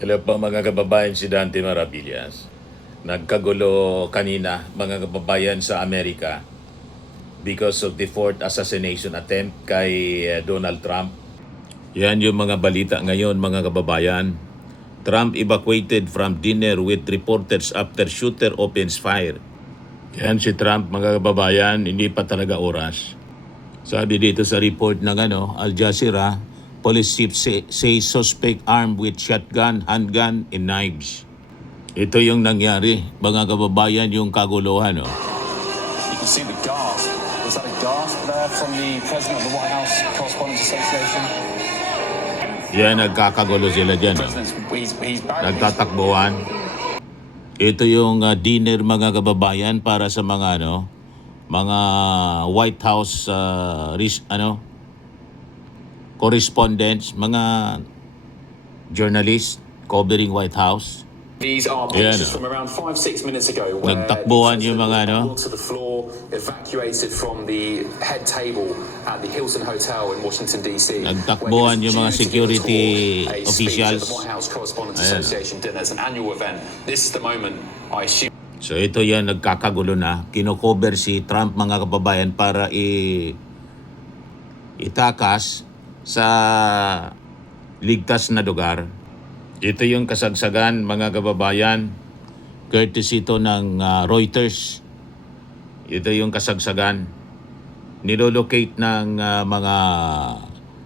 Hello po mga kababayan, si Dante Maravillas. Nagkagulo kanina mga kababayan sa Amerika because of the fourth assassination attempt kay Donald Trump. Yan yung mga balita ngayon mga kababayan. Trump evacuated from dinner with reporters after shooter opens fire. Yan si Trump mga kababayan, hindi pa talaga oras. Sabi dito sa report ng Al Jazeera, police chief say suspect armed with shotgun, handgun, and knives. Ito yung nangyari, mga kababayan, yung kaguluhan. You can see the gasp. Was that a gasp there from the president of the White House Correspondents Association? Yan, nagkakagulo sila dyan. Nagtatakbuhan. Ito yung dinner mga kababayan para sa mga mga White House correspondents, mga journalists covering White House. These are pictures from around 5-6 minutes ago where nagtakbuhan yung mga to the floor, evacuated from the head table at the Hilton Hotel in Washington DC. Nagtakbuhan yung mga security officials. The White House Correspondents Association dinner is an annual event. This is the moment I assume. So ito yan, nagkakagulo na. Kino-cover si Trump mga kababayan para itakas sa ligtas na lugar. Ito yung kasagsagan mga kababayan, courtesy ito ng Reuters. Ito yung kasagsagan. Nilolocate ng mga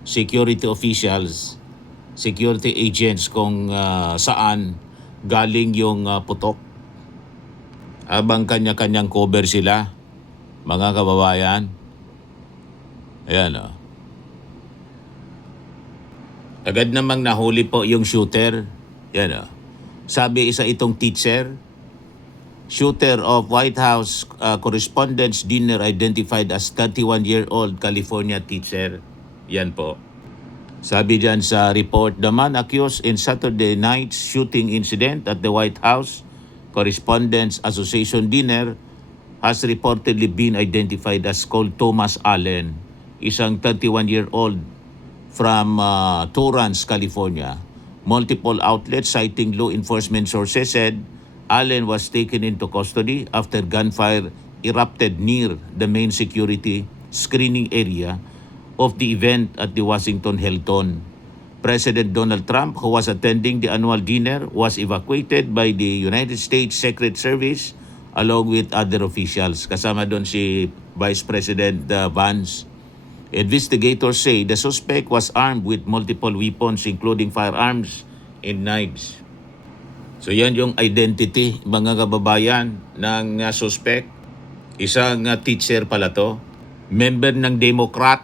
security officials, security agents kung saan galing yung putok. Abang kanya-kanyang cover sila, mga kababayan. Ayan o. Agad namang nahuli po yung shooter. Yan o. Sabi isa itong teacher, shooter of White House Correspondents' Dinner identified as 31-year-old California teacher. Yan po. Sabi dyan sa report, the man accused in Saturday night's shooting incident at the White House Correspondents Association dinner has reportedly been identified as called Thomas Allen, isang 31-year-old from Torrance, California. Multiple outlets citing law enforcement sources said Allen was taken into custody after gunfire erupted near the main security screening area of the event at the Washington Hilton. President Donald Trump, who was attending the annual dinner, was evacuated by the United States Secret Service along with other officials. Kasama doon si Vice President Vance. Investigators say the suspect was armed with multiple weapons including firearms and knives. So yan yung identity mga kababayan ng suspect. Isang teacher pala to. Member ng Democrat.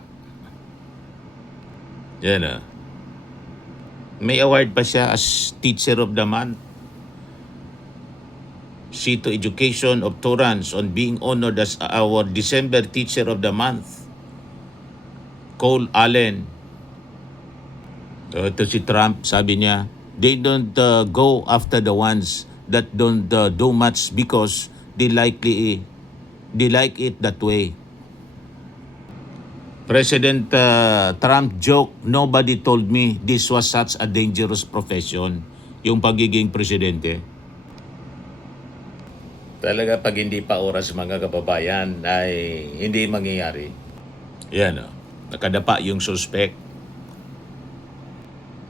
Yan May award pa siya as Teacher of the Month. Cito Education of Torrance on being honored as our December Teacher of the Month. Cole Allen. Ito si Trump, sabi niya, they don't go after the ones that don't do much because they like it that way. President Trump joke, nobody told me this was such a dangerous profession, yung pagiging presidente. Talaga pag hindi pa oras mga kababayan ay hindi mangyayari. Yan nakadapa yung suspect.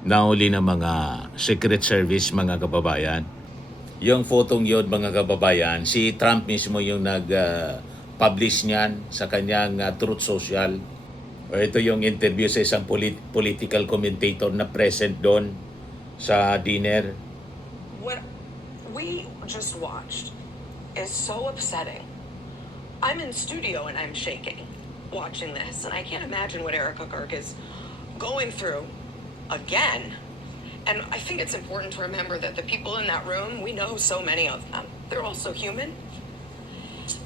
Nahuli ng mga Secret Service mga kababayan. Yung photo yun mga kababayan, si Trump mismo yung nag-publish niyan sa kanyang Truth Social. Ito yung interview sa isang political commentator na present doon sa dinner. What we just watched is so upsetting. I'm in studio and I'm shaking watching this, and I can't imagine what Erica Kirk is going through again. And I think it's important to remember that the people in that room, we know so many of them, they're also human.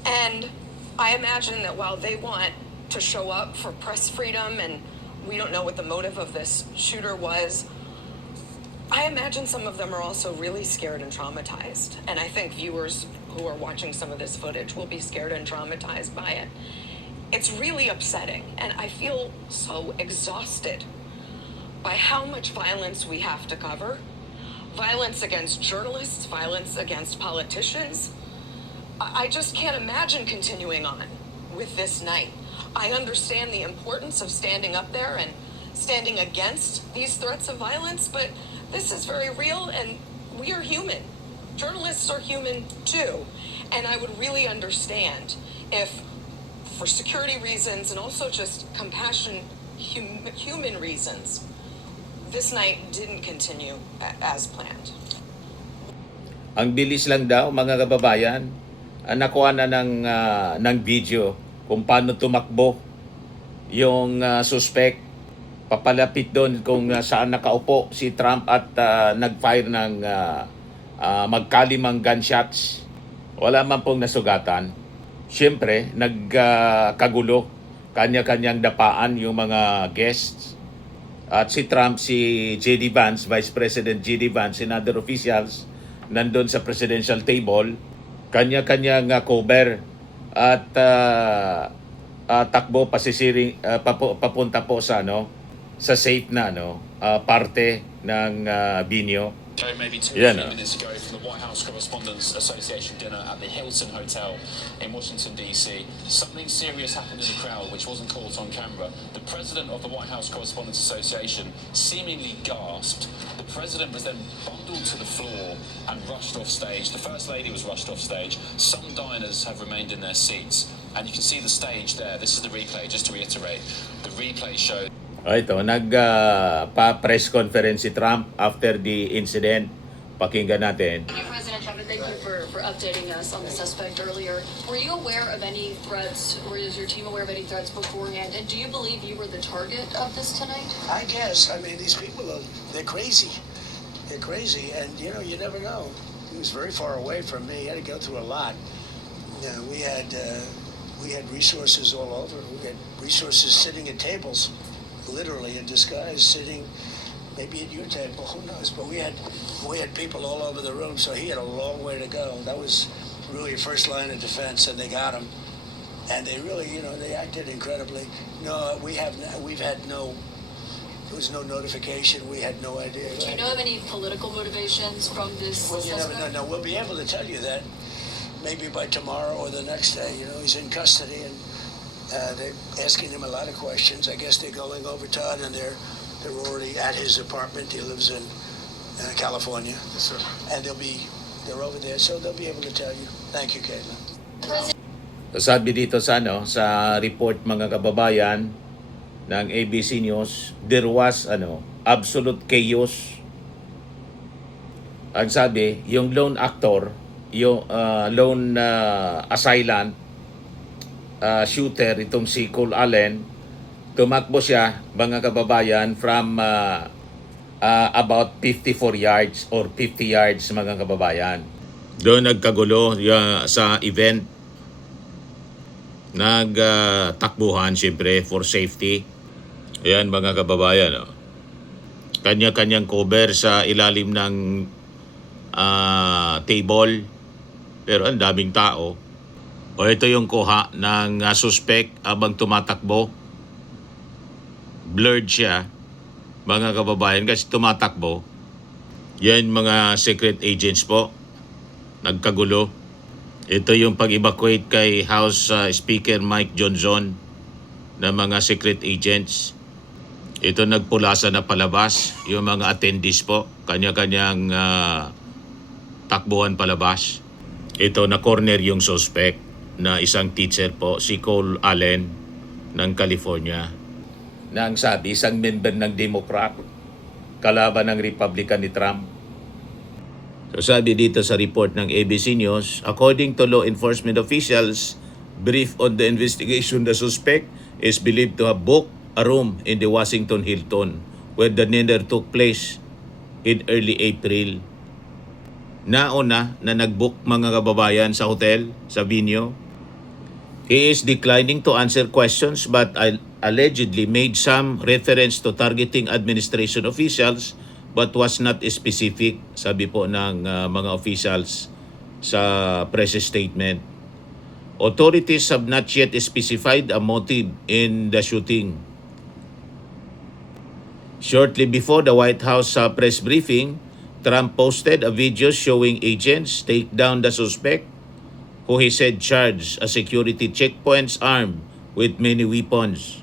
And I imagine that while they want to show up for press freedom, and we don't know what the motive of this shooter was, I imagine some of them are also really scared and traumatized. And I think viewers who are watching some of this footage will be scared and traumatized by it. It's really upsetting, and I feel so exhausted by how much violence we have to cover, violence against journalists, violence against politicians. I just can't imagine continuing on with this night. I understand the importance of standing up there and standing against these threats of violence, but this is very real and we are human. Journalists are human too. And I would really understand if, for security reasons and also just compassion, human reasons, this night didn't continue as planned. Ang bilis lang daw, mga kababayan. Nakuha na ng video kung paano tumakbo yung suspect. Papalapit doon kung saan nakaupo si Trump at nag-fire ng magkalimang gunshots. Wala man pong nasugatan. Siyempre, nagkagulo. Kanya-kanyang dapaan yung mga guests. At si Trump, si J.D. Vance, Vice President J.D. Vance, and other officials, nandun sa presidential table, kanya-kanyang cover at takbo pasisiring papunta po sa sa safe na parte ng binyo. Maybe two or Yeah, three no. minutes ago from the White House Correspondents Association dinner at the Hilton Hotel in Washington, D.C. Something serious happened in the crowd which wasn't caught on camera. The president of the White House Correspondents Association seemingly gasped. The president was then bundled to the floor and rushed off stage. The First Lady was rushed off stage. Some diners have remained in their seats. And you can see the stage there. This is the replay, just to reiterate. The replay shows Ito, nagpa-press conference si Trump after the incident. Pakinggan natin. President Trump, and thank you for updating us on the suspect earlier. Were you aware of any threats, or is your team aware of any threats beforehand? And do you believe you were the target of this tonight? I guess. I mean, these people they're crazy. They're crazy, and you never know. He was very far away from me. He had to go through a lot. We had resources all over. We had resources sitting at tables, literally in disguise, sitting maybe at your table, who knows? But we had people all over the room, so he had a long way to go. That was really a first line of defense, and they got him. And they really, they acted incredibly. No, we've had no. There was no notification. We had no idea. Do you know of any political motivations from this Well, you never suspect? know. No, we'll be able to tell you that maybe by tomorrow or the next day. He's in custody, and they're asking him a lot of questions. I guess they're going over Todd, and they're already at his apartment. He lives in California, and they're over there, so they'll be able to tell you. Thank you, Caitlin. Sabi dito sa sa report, mga kababayan ng ABC News, there was absolute chaos. Ang sabi, yung lone actor, yung lone assailant, shooter, itong si Cole Allen, tumakbo siya, mga kababayan, from about 54 yards or 50 yards, mga kababayan. Doon nagkagulo sa event. Nagtakbuhan siyempre for safety. Ayan, mga kababayan. Kanya-kanyang cover sa ilalim ng table. Pero ang daming tao. Ito yung kuha ng suspect habang tumatakbo. Blurred siya, mga kababayan, kasi tumatakbo. Yan mga secret agents po. Nagkagulo. Ito yung pag-evacuate kay House Speaker Mike Johnson ng mga secret agents. Ito nagpulasa na palabas. Yung mga attendees po, kanya-kanyang takbuhan palabas. Ito na corner yung suspect na isang teacher po, si Cole Allen ng California. Na ang sabi, isang member ng Democrat, kalaban ng Republican ni Trump. So sabi dito sa report ng ABC News, according to law enforcement officials, brief on the investigation, the suspect is believed to have booked a room in the Washington Hilton where the dinner took place in early April. Nauna na nag-book, mga kababayan, sa hotel, sa venue. He is declining to answer questions but allegedly made some reference to targeting administration officials but was not specific, sabi po ng mga officials sa press statement. Authorities have not yet specified a motive in the shooting. Shortly before the White House press briefing, Trump posted a video showing agents take down the suspect who he said charged a security checkpoints armed with many weapons.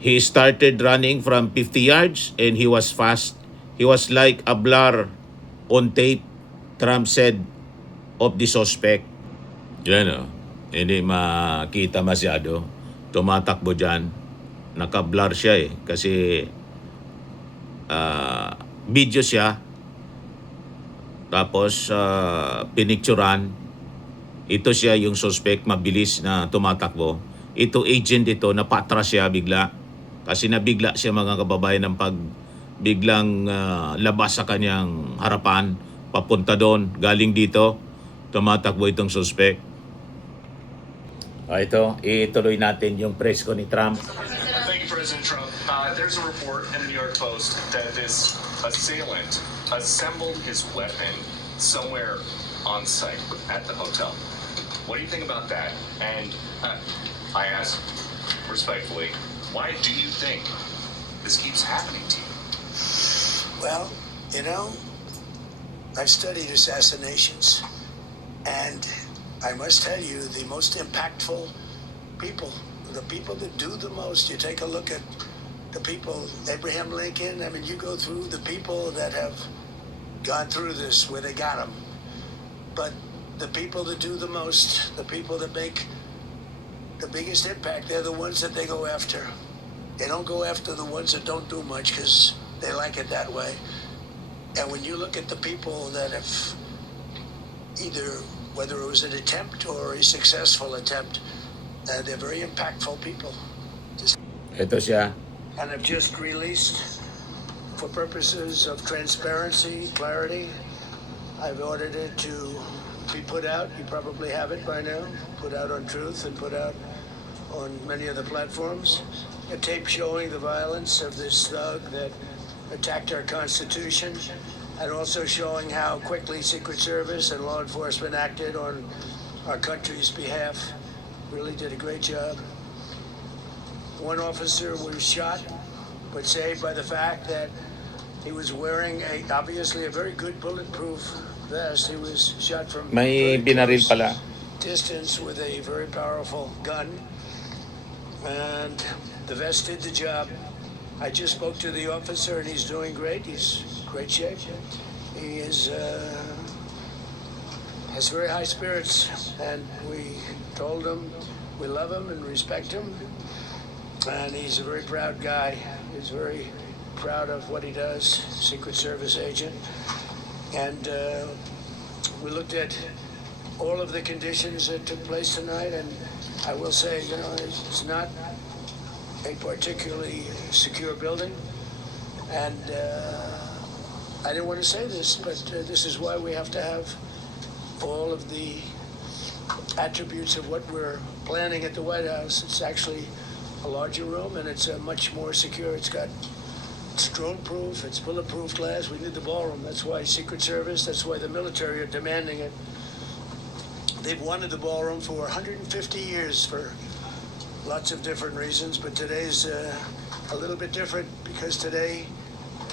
He started running from 50 yards and he was fast. He was like a blur on tape, Trump said of the suspect. Yan o, hindi makita masyado. Tumatakbo dyan. Naka-blur siya kasi video siya. Tapos pinicturan. Ito siya yung suspect, mabilis na tumatakbo. Ito agent ito, napatras siya bigla. Kasi nabigla siya mga kababayan ng biglang labas sa kanyang harapan, papunta doon, galing dito, tumatakbo itong suspect. Ito, ituloy natin yung press ko ni Trump. Thank you, President Trump. There's a report in the New York Post that this assailant assembled his weapon somewhere on site at the hotel. What do you think about that? And I ask respectfully, why do you think this keeps happening to you? Well, you know, I've studied assassinations, and I must tell you, the most impactful people, the people that do the most, you take a look at the people, Abraham Lincoln, I mean, you go through the people that have gone through this, where they got them. But the people that do the most, the people that make the biggest impact, they're the ones that they go after. They don't go after the ones that don't do much because they like it that way. And when you look at the people that have either, whether it was an attempt or a successful attempt, they're very impactful people. Ito siya. And I've just released, for purposes of transparency, clarity, I've ordered it to be put out. You probably have it by now. Put out on Truth and put out on many of the platforms. A tape showing the violence of this thug that attacked our Constitution, and also showing how quickly Secret Service and law enforcement acted on our country's behalf. Really did a great job. One officer was shot, but saved by the fact that he was wearing obviously a very good bulletproof vest. He was shot from May very binaril close pala. distance with a very powerful gun, and the vest did the job. I just spoke to the officer, and he's doing great. He's in great shape. He has very high spirits, and we told him we love him and respect him, and he's a very proud guy. He's very proud of what he does, Secret Service agent. And we looked at all of the conditions that took place tonight, and I will say, you know, it's not a particularly secure building, and I didn't want to say this, but this is why we have to have all of the attributes of what we're planning at the White House. It's actually a larger room, and it's much more secure. It's drone-proof, it's bulletproof glass. We need the ballroom. That's why Secret Service, that's why the military are demanding it. They've wanted the ballroom for 150 years for lots of different reasons, but today's a little bit different because today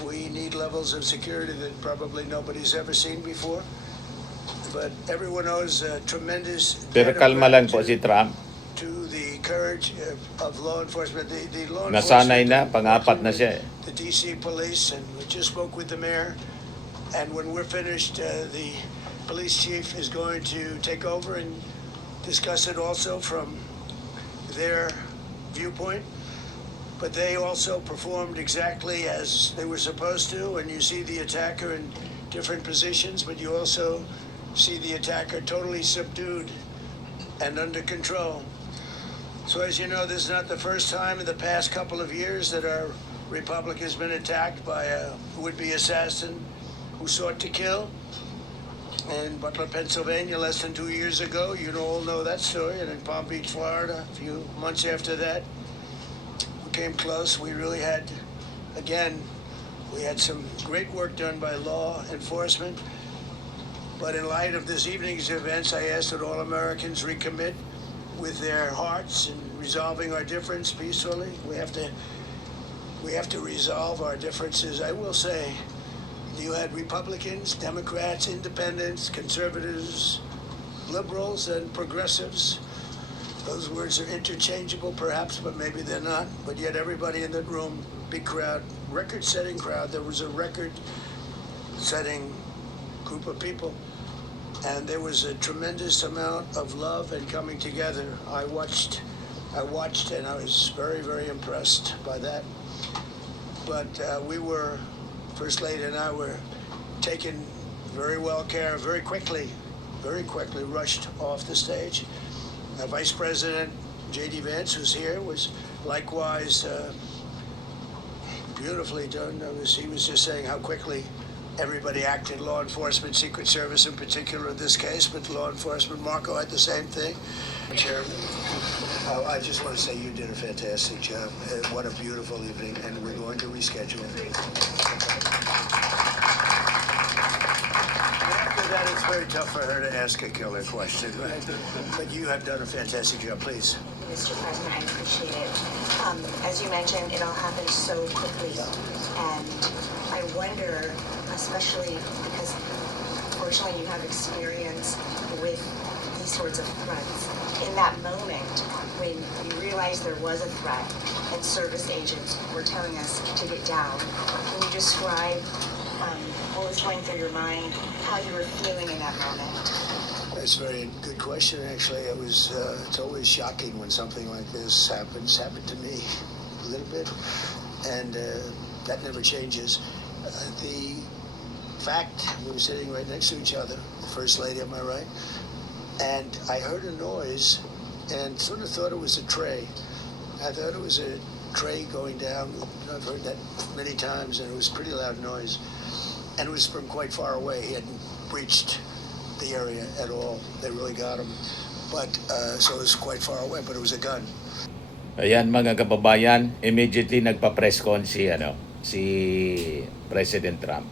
we need levels of security that probably nobody's ever seen before. But everyone knows tremendous Pero kalma lang po si Trump. to the courage of law enforcement. The law Nasanay na, enforcement, pang-apat na siya the DC police, and we just spoke with the mayor. And when we're finished, the police chief is going to take over and discuss it also from their viewpoint, but they also performed exactly as they were supposed to, and you see the attacker in different positions, but you also see the attacker totally subdued and under control. So as you know, this is not the first time in the past couple of years that our republic has been attacked by a would-be assassin who sought to kill. In Butler, Pennsylvania, less than 2 years ago, you all know that story, and in Palm Beach, Florida, a few months after that, we came close. We really had, again, we had some great work done by law enforcement, but in light of this evening's events, I ask that all Americans recommit with their hearts in resolving our difference peacefully. We have to resolve our differences. I will say You had Republicans, Democrats, Independents, Conservatives, Liberals, and Progressives. Those words are interchangeable, perhaps, but maybe they're not. But yet, everybody in that room, big crowd, record-setting crowd. There was a record-setting group of people, and there was a tremendous amount of love and coming together. I watched, and I was very, very impressed by that. But First Lady and I were taken very well care of very quickly, rushed off the stage. Vice President J.D. Vance, who's here, was likewise beautifully done. He was just saying how quickly everybody acted, law enforcement, Secret Service in particular in this case, but law enforcement. Marco had the same thing. Chairman, I just want to say you did a fantastic job. What a beautiful evening, and we're going to reschedule. After that, it's very tough for her to ask a killer question, right? But you have done a fantastic job. Please. Mr. President, I appreciate it. As you mentioned, it all happened so quickly. And I wonder, especially because fortunately you have experience with these sorts of threats, in that moment when you realized there was a threat and service agents were telling us to get down, can you describe what was going through your mind, how you were feeling in that moment? That's a very good question, actually. It's always shocking when something like this happens. Happened to me a little bit, and that never changes. The fact, we were sitting right next to each other, the First Lady on my right, and I heard a noise and sort of thought it was a tray. I thought it was a tray going down. I've heard that many times, and it was a pretty loud noise. And it was from quite far away. He hadn't reached the area at all. They really got him. But, so it was quite far away, but it was a gun. Ayan mga kababayan, immediately nagpa-press con si President Trump.